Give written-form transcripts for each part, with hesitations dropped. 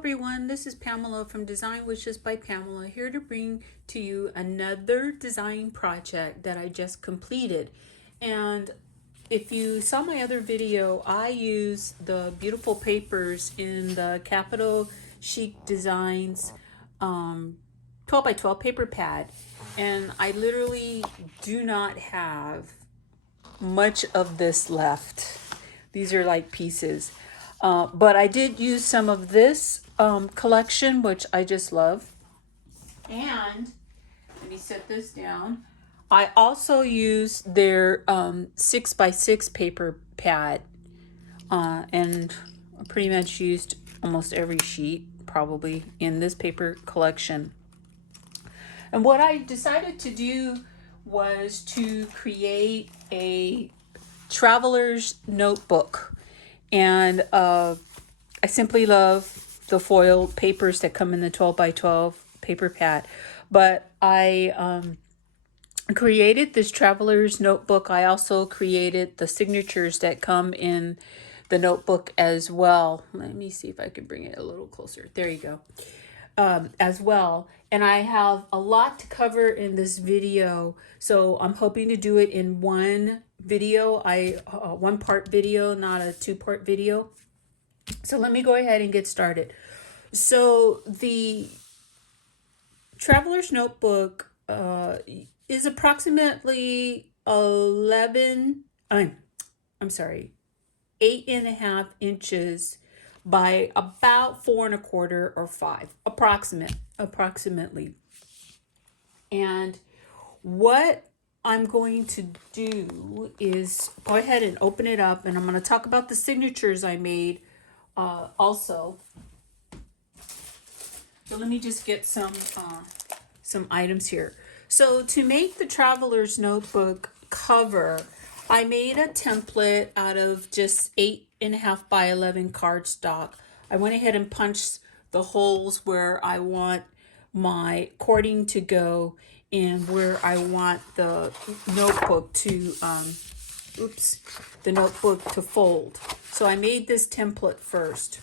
everyone, this is Pamela from Design Wishes by Pamela, here to bring to you another design project that I just completed. And if you saw my other video, I use the beautiful papers in the Capitol Chic Designs 12 by 12 paper pad, and I literally do not have much of this left. These are like pieces. But I did use some of this collection, which I just love. And let me set this down. I also used their 6 by 6 paper pad. And I pretty much used almost every sheet probably in this paper collection. And what I decided to do was to create a traveler's notebook. And I simply love the foil papers that come in the 12 by 12 paper pad. But I created this traveler's notebook. I also created the signatures that come in the notebook as well. Let me see if I can bring it a little closer. There you go. As well. And I have a lot to cover in this video, so I'm hoping to do it in one video, one part video, not a two-part video. So let me go ahead and get started. So the Traveler's Notebook is approximately 8.5 inches by about 4.25 or 5, approximately. And what I'm going to do is go ahead and open it up, and I'm going to talk about the signatures I made also. So let me just get some items here. So to make the Traveler's Notebook cover, I made a template out of just 8.5 by 11 cardstock. I went ahead and punched the holes where I want my cording to go and where I want the notebook to fold. So I made this template first.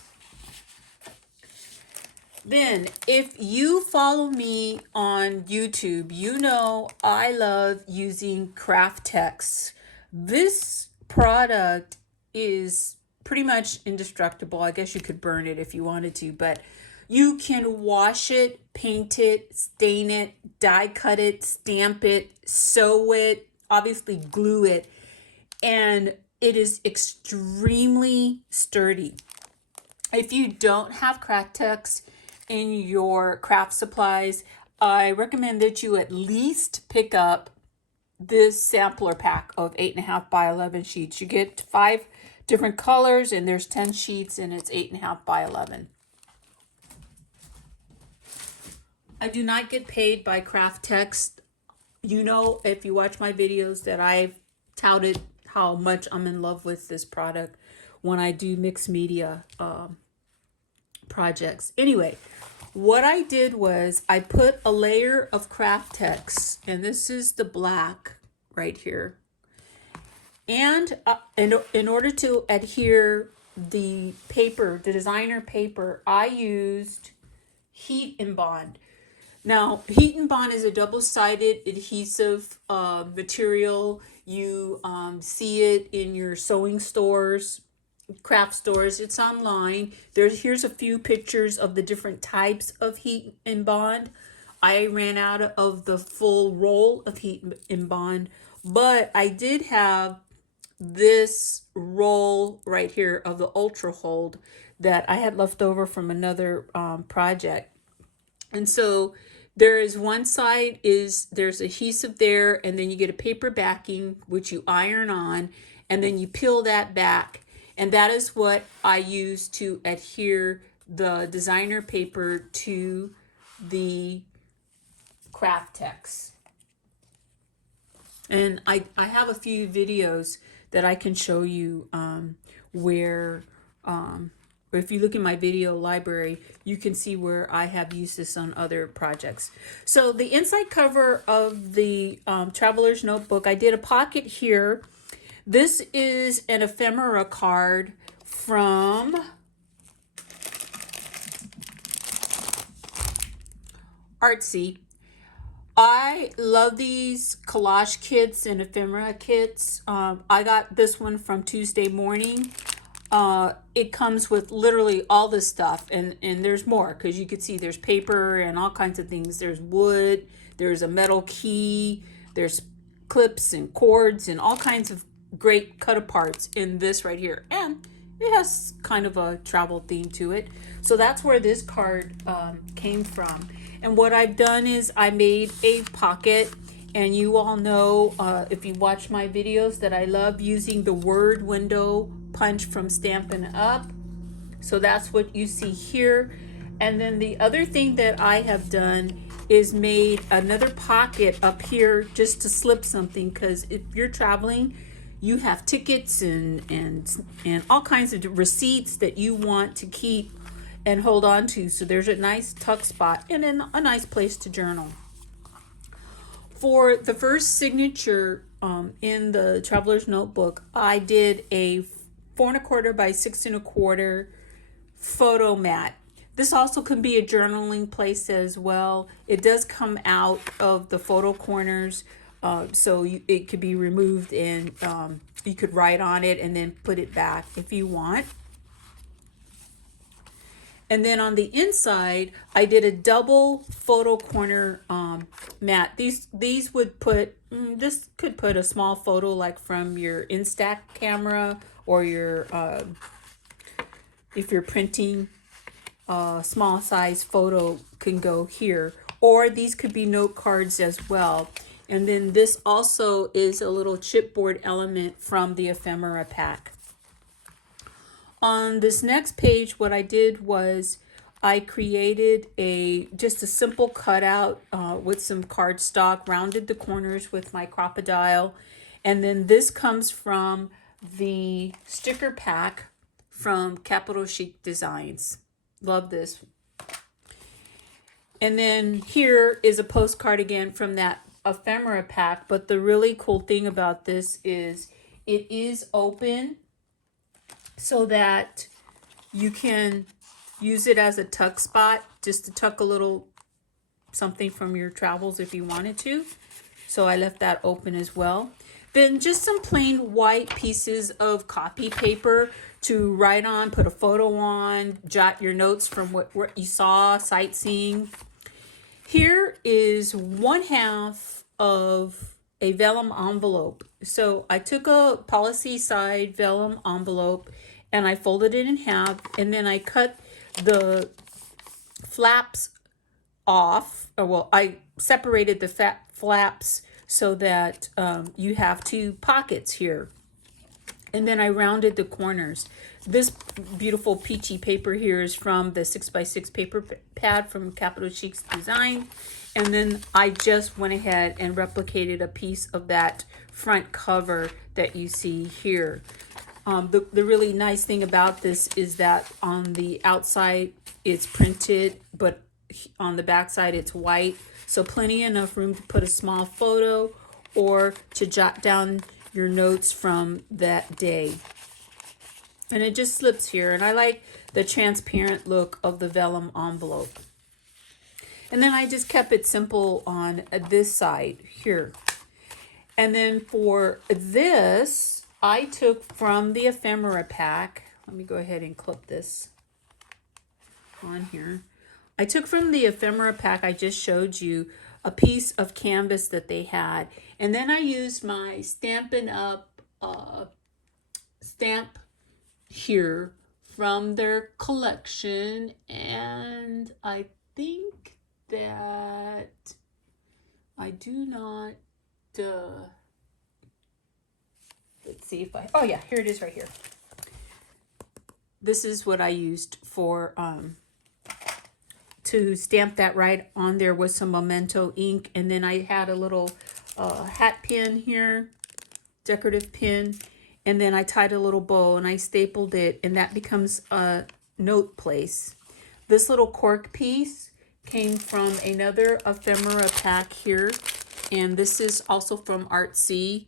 Then, if you follow me on YouTube, you know I love using craft text. This product is pretty much indestructible. I guess you could burn it if you wanted to, but you can wash it, paint it, stain it, die cut it, stamp it, sew it, obviously glue it, and it is extremely sturdy. If you don't have craft text in your craft supplies, I recommend that you at least pick up this sampler pack of 8.5 by 11 sheets. You get 5 different colors, and there's 10 sheets, and it's 8.5 by 11. I do not get paid by craft text. You know, if you watch my videos, that I've touted how much I'm in love with this product when I do mixed media projects. Anyway, what I did was I put a layer of craft text, and this is the black right here. And in order to adhere the paper, the designer paper, I used heat and bond. Now, heat and bond is a double-sided adhesive material. You see it in your sewing stores, craft stores. It's online. Here's a few pictures of the different types of heat and bond. I ran out of the full roll of heat and bond, but I did have this roll right here of the Ultra Hold that I had left over from another project. And so there is one side there's adhesive there, and then you get a paper backing, which you iron on, and then you peel that back. And that is what I use to adhere the designer paper to the craft text. And I have a few videos that I can show you where if you look in my video library, you can see where I have used this on other projects. So the inside cover of the Traveler's Notebook, I did a pocket here. This is an Ephemera Card from artsy. I love these collage kits and ephemera kits. I got this one from Tuesday Morning. It comes with literally all this stuff, and there's more, because you can see there's paper and all kinds of things. There's wood, there's a metal key, there's clips and cords and all kinds of great cut aparts in this right here. And it has kind of a travel theme to it. So that's where this card came from. And what I've done is I made a pocket, and you all know, if you watch my videos, that I love using the word window punch from Stampin' Up. So that's what you see here. And then the other thing that I have done is made another pocket up here just to slip something, because if you're traveling, you have tickets and all kinds of receipts that you want to keep and hold on to. So there's a nice tuck spot and then a nice place to journal. For the first signature in the Traveler's Notebook, I did a 4 1/4 by 6 1/4 photo mat. This also can be a journaling place as well. It does come out of the photo corners, so it could be removed, and you could write on it and then put it back if you want. And then on the inside, I did a double photo corner mat. These would put, this could put a small photo like from your Instax camera, or your, if you're printing, small size photo can go here. Or these could be note cards as well. And then this also is a little chipboard element from the ephemera pack. On this next page, what I did was I created just a simple cutout with some cardstock, rounded the corners with my crocodile. And then this comes from the sticker pack from Capitol Chic Designs. Love this. And then here is a postcard again from that ephemera pack. But the really cool thing about this is it is open, so that you can use it as a tuck spot, just to tuck a little something from your travels if you wanted to. So I left that open as well. Then just some plain white pieces of copy paper to write on, put a photo on, jot your notes from what you saw, sightseeing. Here is 1/2 of a vellum envelope. So I took a policy side vellum envelope and I folded it in half, and then I cut the flaps off. Well, I separated the flaps so that you have 2 pockets here. And then I rounded the corners. This beautiful peachy paper here is from the 6x6 paper pad from Capitol Chic Designs. And then I just went ahead and replicated a piece of that front cover that you see here. The really nice thing about this is that on the outside it's printed, but on the back side it's white. So plenty enough room to put a small photo or to jot down your notes from that day. And it just slips here. And I like the transparent look of the vellum envelope. And then I just kept it simple on this side here. And then for this, I took from the ephemera pack. Let me go ahead and clip this on here. I took from the ephemera pack I just showed you a piece of canvas that they had. And then I used my Stampin' Up stamp here from their collection. And I think that I do not... let's see if I... Oh yeah, here it is right here. This is what I used for... to stamp that right on there with some Memento ink. And then I had a little hat pin here, decorative pin. And then I tied a little bow and I stapled it, and that becomes a note place. This little cork piece came from another ephemera pack here. And this is also from Artsy.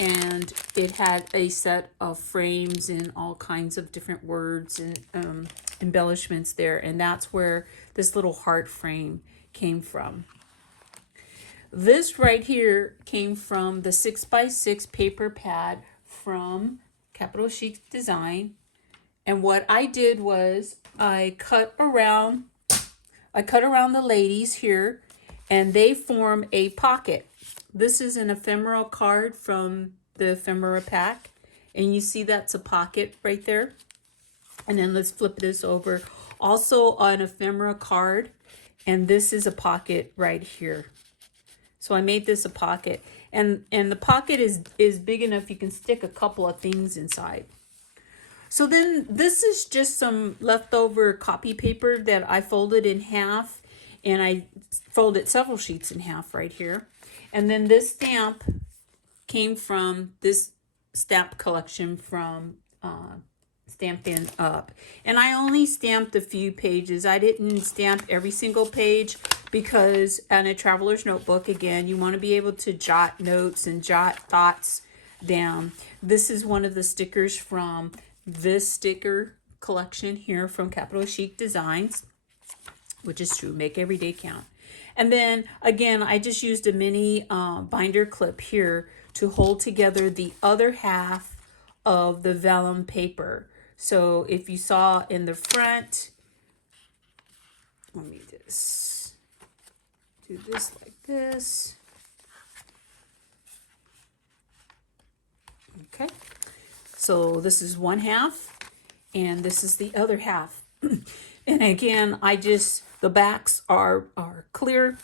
And it had a set of frames and all kinds of different words and embellishments there. And that's where this little heart frame came from. This right here came from the 6x6 paper pad from Capitol Chic Design. And what I did was I cut around the ladies here, and they form a pocket. This is an ephemera card from the ephemera pack, and you see that's a pocket right there. And then let's flip this over. Also an ephemera card, and this is a pocket right here. So I made this a pocket, and the pocket is big enough you can stick a couple of things inside. So then this is just some leftover copy paper that I folded in half, and I folded several sheets in half right here. And then this stamp came from this stamp collection from Stampin' Up. And I only stamped a few pages. I didn't stamp every single page because in a traveler's notebook, again, you want to be able to jot notes and jot thoughts down. This is one of the stickers from this sticker collection here from Capitol Chic Designs, which is true, make every day count. And then again, I just used a mini binder clip here to hold together the other half of the vellum paper. So if you saw in the front, let me just do this like this. Okay, so this is one half, and this is the other half. And again, the backs are clear,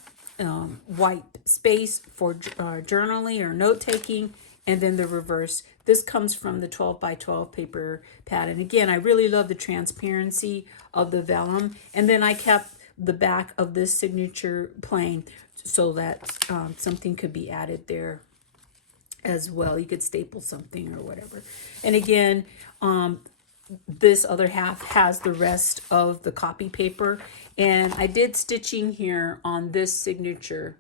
white space for journaling or note taking, and then the reverse. This comes from the 12x12 paper pad. And again, I really love the transparency of the vellum. And then I kept the back of this signature plain so that something could be added there as well. You could staple something or whatever. And again, this other half has the rest of the copy paper. And I did stitching here on this signature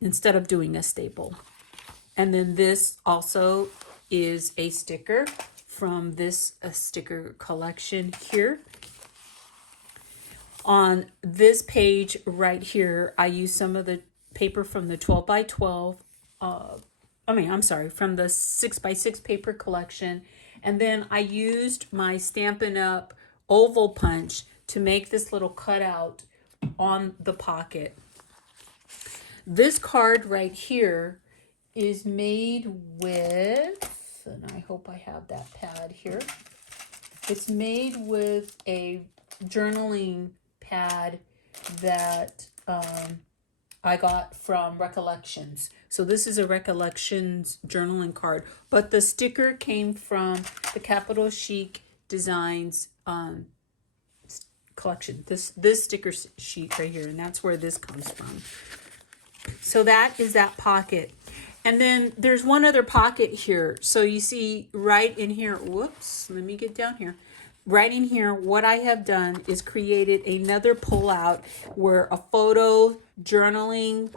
instead of doing a staple. And then this also is a sticker from this sticker collection here. On this page right here, I used some of the paper from the 12x12, from the 6x6 paper collection. And then I used my Stampin' Up! Oval punch to make this little cutout on the pocket. This card right here is made with, and I hope I have that pad here. It's made with a journaling pad that I got from Recollections. So this is a Recollections journaling card, but the sticker came from the Capitol Chic Designs collection. This sticker sheet right here, and that's where this comes from. So that is that pocket. And then there's one other pocket here. So you see right in here, whoops, let me get down here. Right in here, what I have done is created another pull-out where a photo journaling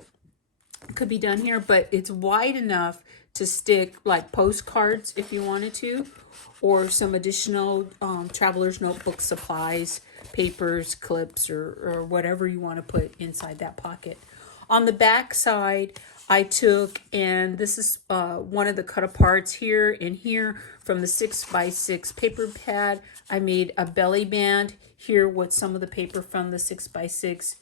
could be done here, but it's wide enough to stick like postcards if you wanted to, or some additional traveler's notebook supplies, papers, clips, or whatever you want to put inside that pocket. On the back side, I took, and this is one of the cut aparts here and here from the 6x6 paper pad. I made a belly band here with some of the paper from the 6x6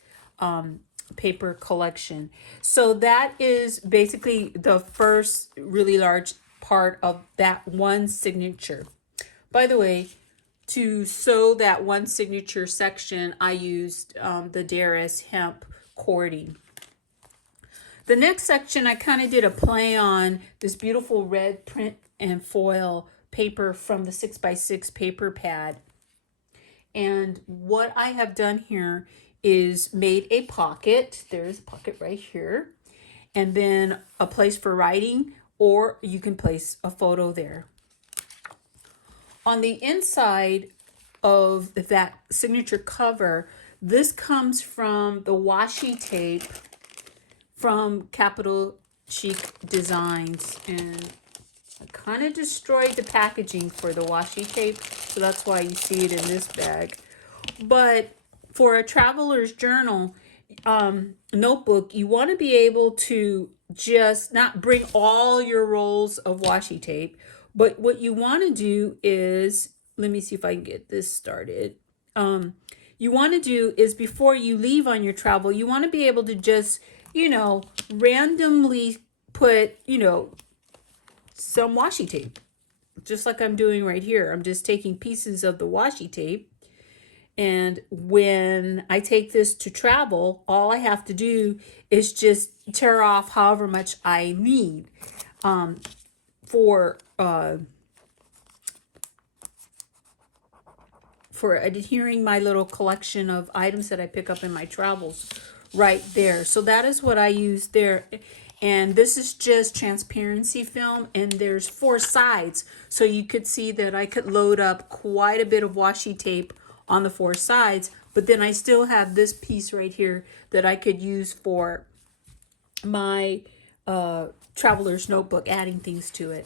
paper collection. So that is basically the first really large part of that one signature. By the way, to sew that one signature section, I used the DRS hemp cording. The next section, I kind of did a play on this beautiful red print and foil paper from the 6x6 paper pad. And what I have done here is made a pocket. There's a pocket right here. And then a place for writing, or you can place a photo there. On the inside of that signature cover, this comes from the washi tape from Capitol Chic Designs, and I kind of destroyed the packaging for the washi tape, so that's why you see it in this bag. But for a traveler's journal notebook, you want to be able to just not bring all your rolls of washi tape, but what you want to do is, let me see if I can get this started. You want to do is, before you leave on your travel, you want to be able to just, randomly put, some washi tape, just like I'm doing right here. I'm just taking pieces of the washi tape. And when I take this to travel, all I have to do is just tear off however much I need for adhering my little collection of items that I pick up in my travels right there. So that is what I use there. And this is just transparency film, and there's 4 sides. So you could see that I could load up quite a bit of washi tape on the 4 sides, but then I still have this piece right here that I could use for my traveler's notebook, adding things to it.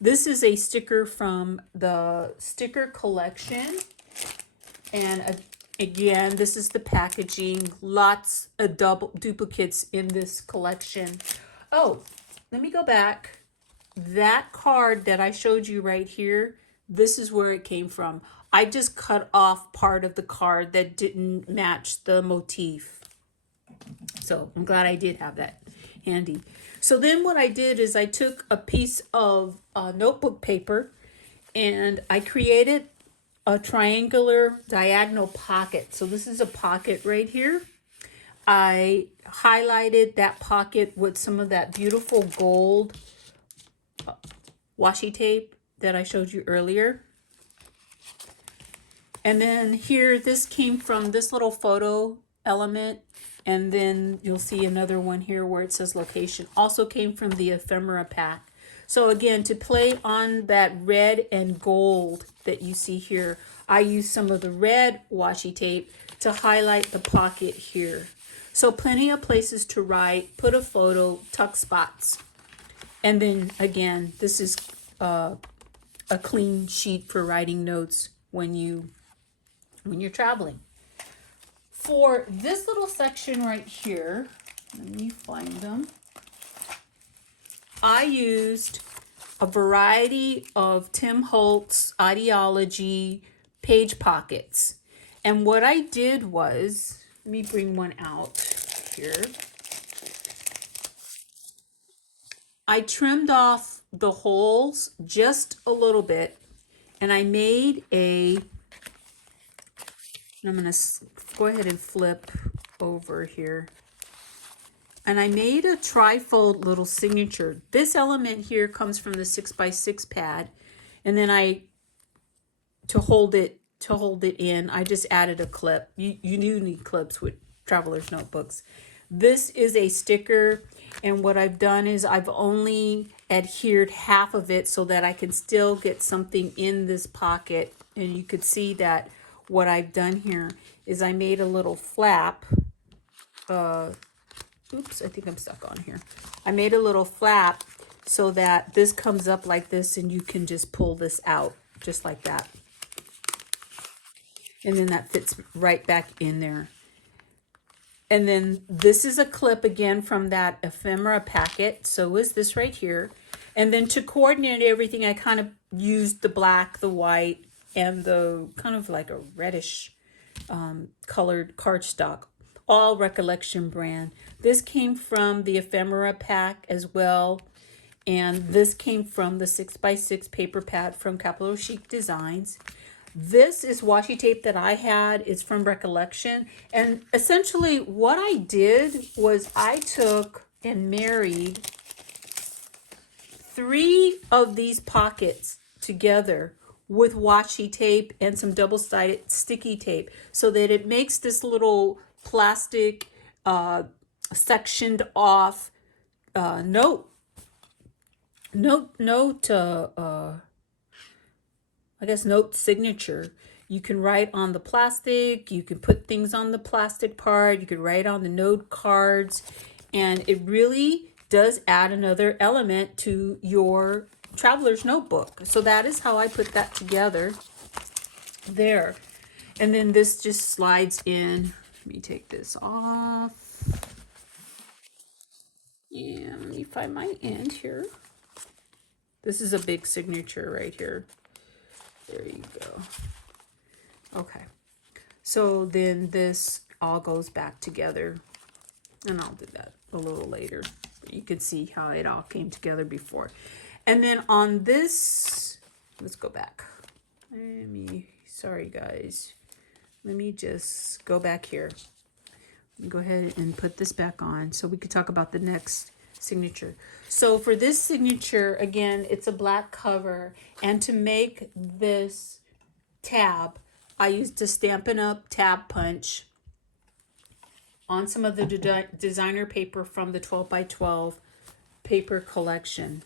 This is a sticker from the sticker collection. And again, this is the packaging. Lots of duplicates in this collection. Oh, let me go back. That card that I showed you right here, this is where it came from. I just cut off part of the card that didn't match the motif. So I'm glad I did have that handy. So then what I did is I took a piece of notebook paper and I created a triangular diagonal pocket. So this is a pocket right here. I highlighted that pocket with some of that beautiful gold washi tape that I showed you earlier. And then here, this came from this little photo element. And then you'll see another one here where it says location. Also came from the ephemera pack. So again, to play on that red and gold that you see here, I use some of the red washi tape to highlight the pocket here. So plenty of places to write, put a photo, tuck spots. And then again, this is a clean sheet for writing notes when you're traveling. For this little section right here, let me find them. I used a variety of Tim Holtz ideology page pockets. And what I did was, let me bring one out here. I trimmed off the holes just a little bit, and I made I'm going to go ahead and flip over here. And I made a trifold little signature. This element here comes from the 6x6 pad. And then to hold it in, I just added a clip. You do need clips with traveler's notebooks. This is a sticker, and what I've done is I've only adhered half of it so that I can still get something in this pocket. And you could see that what I've done here is I made a little flap. Oops, I think I'm stuck on here. I made a little flap so that this comes up like this, and you can just pull this out just like that. And then that fits right back in there. And then this is a clip again from that ephemera packet. So is this right here. And then to coordinate everything, I kind of used the black, the white, and the kind of like a reddish colored cardstock, all Recollection brand. This came from the ephemera pack as well. And this came from the 6x6 paper pad from Capitol Chic Designs. This is washi tape that I had. It's from Recollection. And essentially what I did was I took and married 3 of these pockets together with washi tape and some double-sided sticky tape so that it makes this little plastic sectioned off note signature. You can write on the plastic, you can put things on the plastic part, you can write on the note cards, and it really does add another element to your traveler's notebook. So that is how I put that together there. And then this just slides in. Let me take this off. And let me find my end here. This is a big signature right here. There you go. Okay. So then this all goes back together. And I'll do that a little later. You can see how it all came together before. And then on this, let's go back. Sorry guys. Let me just go back here. Go ahead and put this back on so we could talk about the next signature. So for this signature, again, it's a black cover. And to make this tab, I used a Stampin' Up! Tab punch on some of the designer paper from the 12 by 12 paper collection.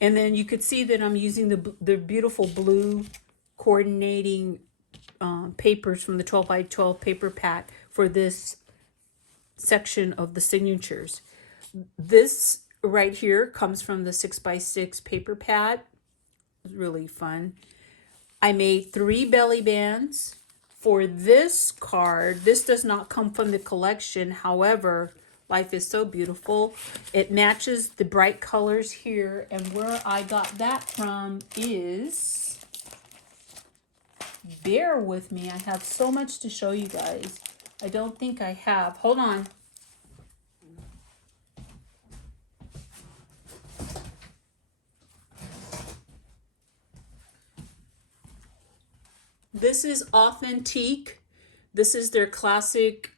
And then you could see that I'm using the beautiful blue coordinating papers from the 12 by 12 paper pack for this section of the signatures. This right here comes from the 6 by 6 paper pad. It's really fun. I made 3 belly bands for this card. This does not come from the collection. However, life is so beautiful. It matches the bright colors here. And where I got that from is, bear with me. I have so much to show you guys. I don't think I have. Hold on. This is Authentique. This is their classic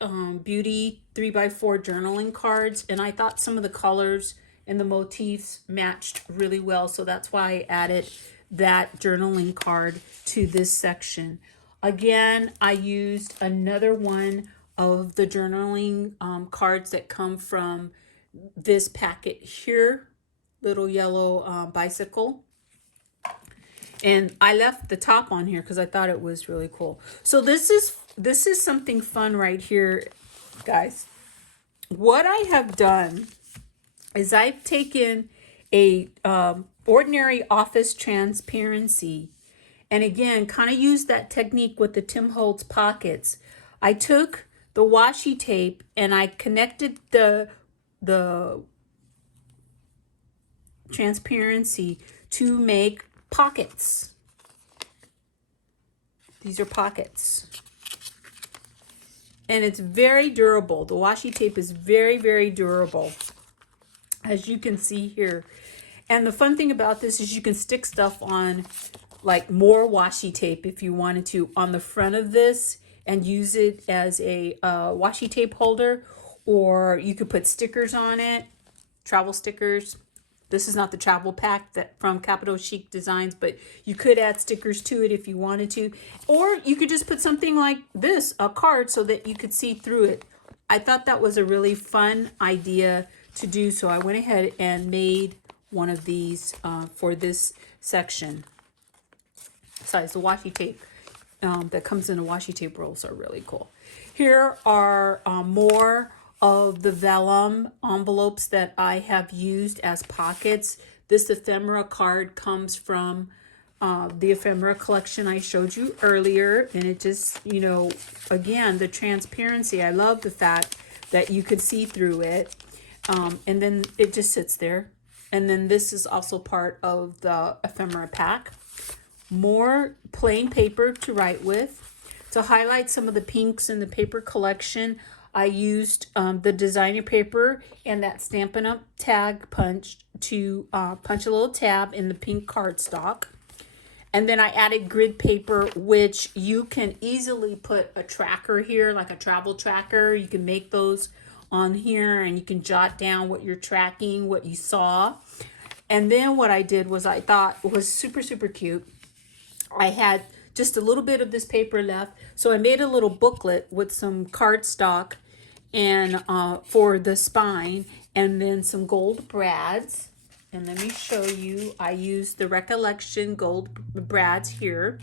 beauty 3x4 journaling cards. And I thought some of the colors and the motifs matched really well. So that's why I added that journaling card to this section. Again, I used another one of the journaling cards that come from this packet here. Little yellow bicycle. And I left the top on here because I thought it was really cool. So this is something fun right here, guys. What I have done is I've taken a ordinary office transparency, and again, kind of used that technique with the Tim Holtz pockets. I took the washi tape and I connected the transparency to make pockets. These are pockets. And it's very durable. The washi tape is very, very durable, as you can see here. And the fun thing about this is you can stick stuff on, like more washi tape if you wanted to, on the front of this and use it as a washi tape holder, or you could put stickers on it, travel stickers. This is not the travel pack that from Capitol Chic Designs, but you could add stickers to it if you wanted to. Or you could just put something like this, a card, so that you could see through it. I thought that was a really fun idea to do, so I went ahead and made one of these for this section. Besides, the washi tape that comes in a washi tape rolls are really cool. Here are more of the vellum envelopes that I have used as pockets. This ephemera card comes from the ephemera collection I showed you earlier, and it just, you know, again, the transparency. I love the fact that you could see through it, and then it just sits there. And then this is also part of the ephemera pack. More plain paper to write with. To highlight some of the pinks in the paper collection, I used the designer paper and that Stampin' Up! Tag punch to punch a little tab in the pink cardstock. And then I added grid paper, which you can easily put a tracker here, like a travel tracker. You can make those on here and you can jot down what you're tracking, what you saw. And then what I did was, I thought was super, super cute. I had just a little bit of this paper left, so I made a little booklet with some cardstock and for the spine, and then some gold brads. And let me show you, I used the Recollection gold brads here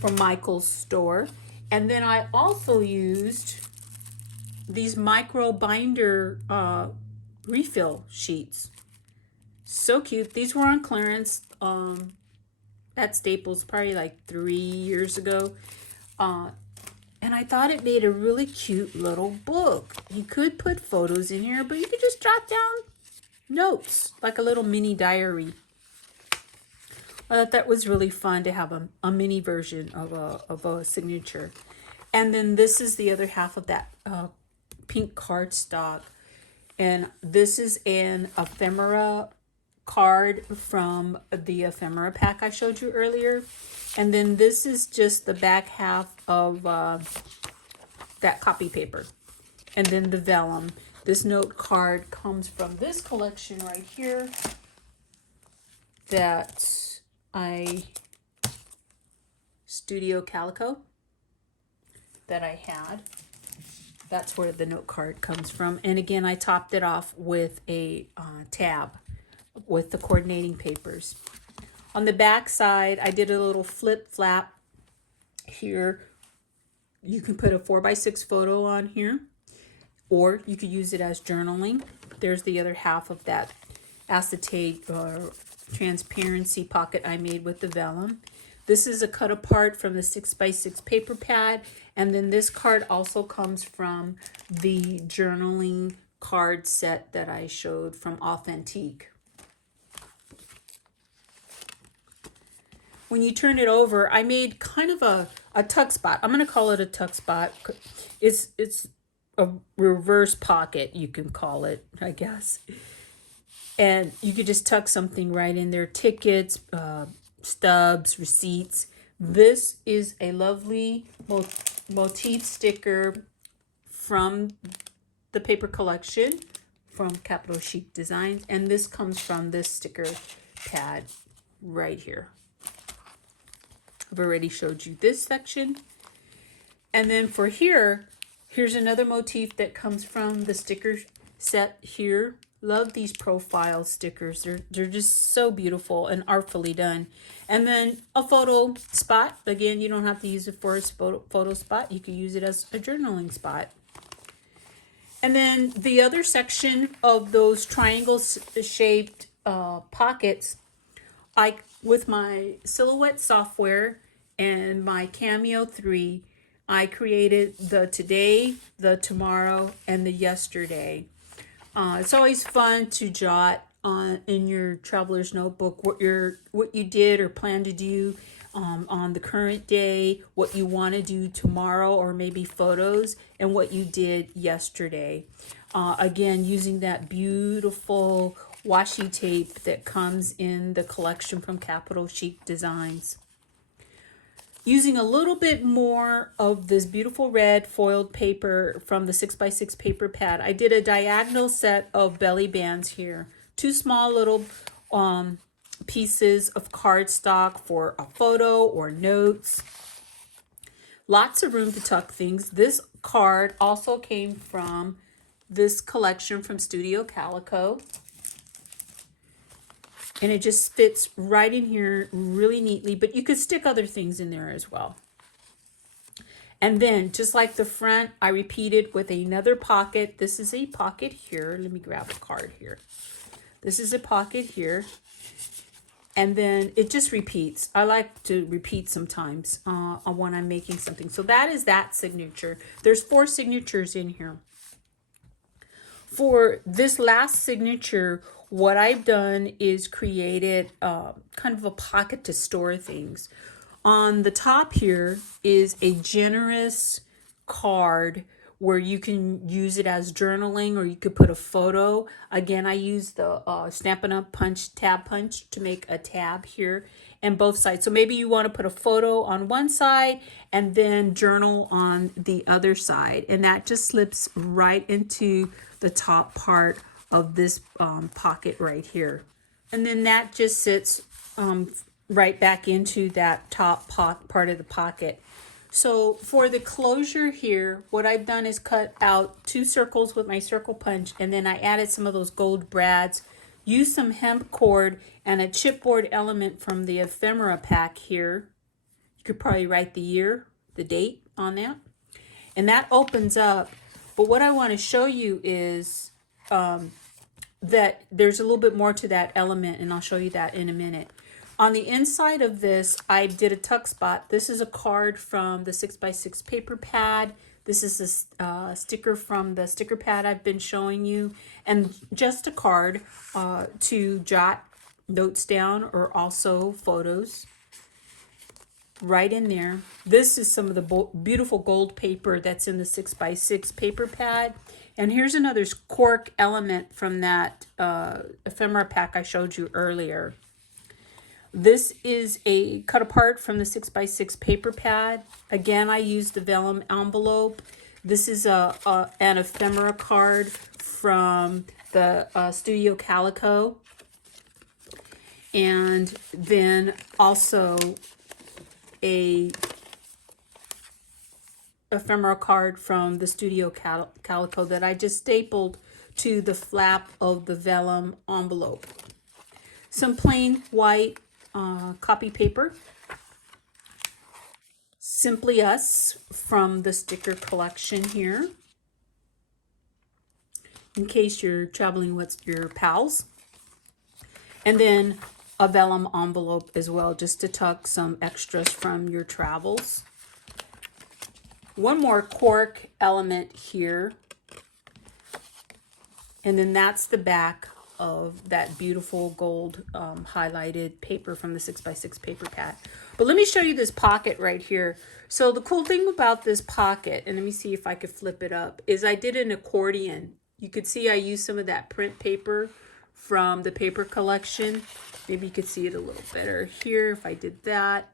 from Michael's store. And then I also used these micro binder refill sheets. So cute. These were on clearance at Staples probably like 3 years ago. And I thought it made a really cute little book. You could put photos in here, but you could just jot down notes, like a little mini diary. I thought that was really fun to have a mini version of a signature. And then this is the other half of that pink cardstock. And this is an ephemera card from the ephemera pack I showed you earlier. And then this is just the back half of that copy paper. And then the vellum. This note card comes from this collection right here that Studio Calico that I had. That's where the note card comes from. And again, I topped it off with a tab with the coordinating papers. On the back side, I did a little flip flap here. You can put a 4x6 photo on here, or you could use it as journaling. There's the other half of that acetate or transparency pocket I made with the vellum. This is a cut apart from the 6x6 paper pad. And then this card also comes from the journaling card set that I showed from Authentique. When you turn it over, I made kind of a tuck spot. I'm going to call it a tuck spot. It's a reverse pocket, you can call it, I guess. And you could just tuck something right in there. Tickets, stubs, receipts. This is a lovely motif sticker from the paper collection from Capitol Chic Designs. And this comes from this sticker pad right here. I've already showed you this section. And then for here, here's another motif that comes from the sticker set here. Love these profile stickers. They're just so beautiful and artfully done. And then a photo spot. Again, you don't have to use it for a photo spot. You could use it as a journaling spot. And then the other section of those triangle shaped pockets, with my Silhouette software and my Cameo 3, I created the today, the tomorrow, and the yesterday. It's always fun to jot in your traveler's notebook what you did or plan to do on the current day, what you want to do tomorrow, or maybe photos, and what you did yesterday. Again, using that beautiful washi tape that comes in the collection from Capitol Chic Designs. Using a little bit more of this beautiful red foiled paper from the 6x6 paper pad, I did a diagonal set of belly bands here. 2 small little pieces of cardstock for a photo or notes. Lots of room to tuck things. This card also came from this collection from Studio Calico. And it just fits right in here really neatly, but you could stick other things in there as well. And then, just like the front, I repeated with another pocket. This is a pocket here. Let me grab a card here. This is a pocket here. And then it just repeats. I like to repeat sometimes when I'm making something. So that is that signature. There's 4 signatures in here. For this last signature, what I've done is created kind of a pocket to store things. On the top here is a generous card where you can use it as journaling, or you could put a photo. Again, I use the Stampin' Up! Tab punch to make a tab here and both sides. So maybe you want to put a photo on one side and then journal on the other side. And that just slips right into the top part of this pocket right here. And then that just sits right back into that top part of the pocket. So for the closure here, what I've done is cut out 2 circles with my circle punch, and then I added some of those gold brads, used some hemp cord and a chipboard element from the ephemera pack here. You could probably write the year, the date on that. And that opens up. But what I want to show you is that there's a little bit more to that element, and I'll show you that in a minute. On the inside of this, I did a tuck spot. This is a card from the 6x6 paper pad. This is a sticker from the sticker pad I've been showing you, and just a card to jot notes down or also photos right in there. This is some of the beautiful gold paper that's in the 6x6 paper pad. And here's another cork element from that ephemera pack I showed you earlier. This is a cut apart from the 6x6 paper pad. Again, I used the Vellum Envelope. This is an ephemera card from the Studio Calico. And then also a ephemera card from the Studio Calico that I just stapled to the flap of the Vellum envelope. Some plain white copy paper. Simply Us from the sticker collection here, in case you're traveling with your pals. And then a vellum envelope as well, just to tuck some extras from your travels. One more cork element here. And then that's the back of that beautiful gold highlighted paper from the 6x6 paper pad. But let me show you this pocket right here. So the cool thing about this pocket, and let me see if I could flip it up, is I did an accordion. You could see I used some of that print paper from the paper collection. Maybe you could see it a little better here if I did that.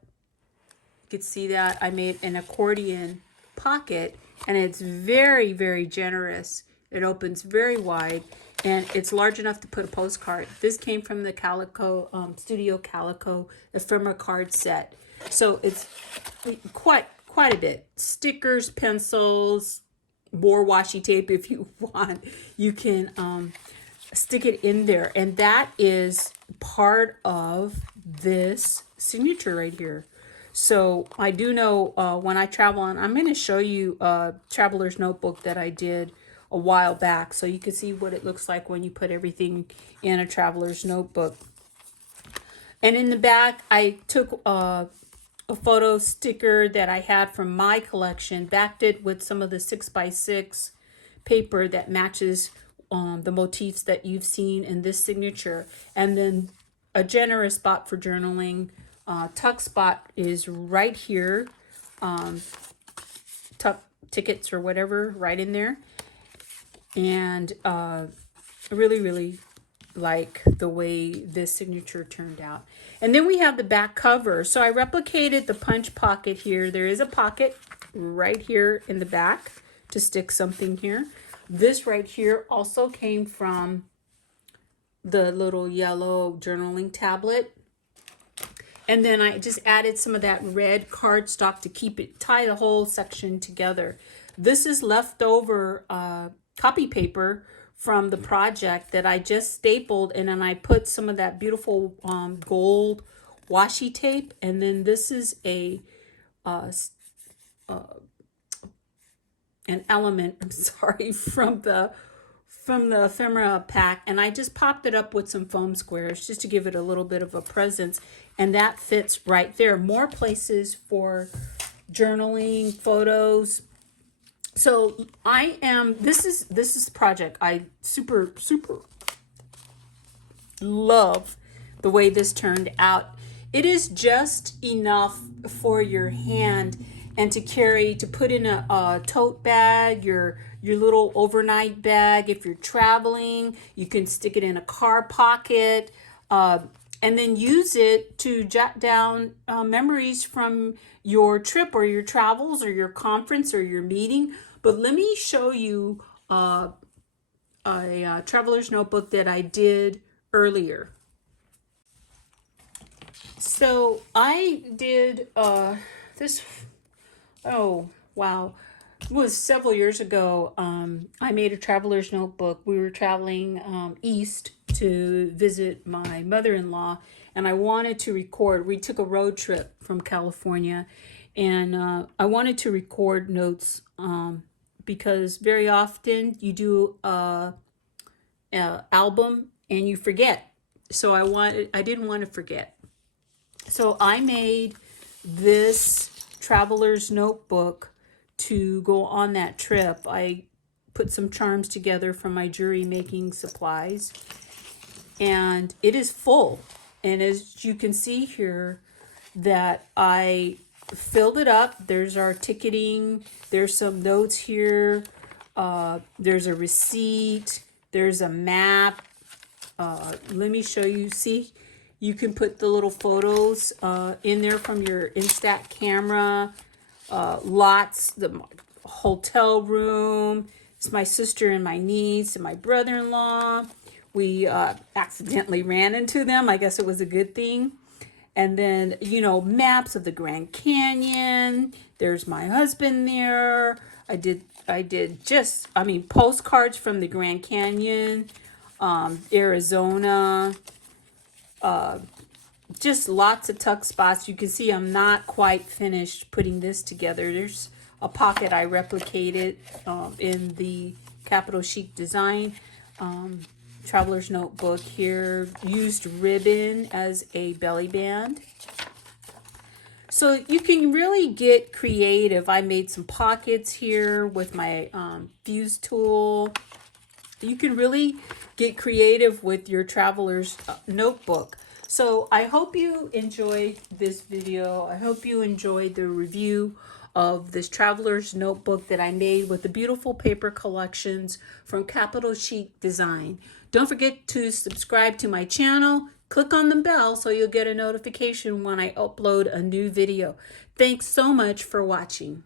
You could see that I made an accordion pocket, and it's very, very generous. It opens very wide, and it's large enough to put a postcard. This came from the Calico, Studio Calico Ephemera Card set. So it's quite a bit. Stickers, pencils, more washi tape if you want. You can stick it in there. And that is part of this signature right here. So I do know when I travel, and I'm going to show you a traveler's notebook that I did a while back, so you can see what it looks like when you put everything in a traveler's notebook. And in the back, I took a photo sticker that I had from my collection, backed it with some of the 6x6 paper that matches the motifs that you've seen in this signature. And then a generous spot for journaling. Tuck spot is right here. Tuck tickets or whatever right in there. And really, really like the way this signature turned out. And then we have the back cover. So I replicated the punch pocket here. There is a pocket right here in the back to stick something here. This right here also came from the little yellow journaling tablet. And then I just added some of that red cardstock to keep it, tie the whole section together. This is leftover copy paper from the project that I just stapled, and then I put some of that beautiful gold washi tape. And then this is an element, I'm sorry, from the ephemera pack, and I just popped it up with some foam squares just to give it a little bit of a presence, and that fits right there. More places for journaling, photos. So I am, this is a project I super love the way this turned out. It is just enough for your hand and to carry, to put in a tote bag, your little overnight bag. If you're traveling, you can stick it in a car pocket, and then use it to jot down memories from your trip or your travels or your conference or your meeting. But let me show you a traveler's notebook that I did earlier. So I did this, oh wow, it was several years ago. I made a traveler's notebook. We were traveling east to visit my mother-in-law, and I wanted to record. We took a road trip from California, and I wanted to record notes because very often you do a album and you forget. So I didn't want to forget. So I made this traveler's notebook to go on that trip. I put some charms together from my jewelry making supplies, and it is full. And as you can see here, that I filled it up. There's our ticketing. There's some notes here. There's a receipt. There's a map. Let me show you. See, you can put the little photos in there from your Instax camera. Lots, the hotel room. It's my sister and my niece and my brother-in-law. We accidentally ran into them. I guess it was a good thing. And then, you know, maps of the Grand Canyon. There's my husband there. I did just, I mean, postcards from the Grand Canyon, Arizona, just lots of tuck spots. You can see I'm not quite finished putting this together. There's a pocket I replicated in the Capitol Chic Design traveler's notebook here. Used ribbon as a belly band. So you can really get creative. I made some pockets here with my fuse tool. You can really get creative with your traveler's notebook. So I hope you enjoyed this video. I hope you enjoyed the review of this traveler's notebook that I made with the beautiful paper collections from Capitol Chic Design. Don't forget to subscribe to my channel. Click on the bell so you'll get a notification when I upload a new video. Thanks so much for watching.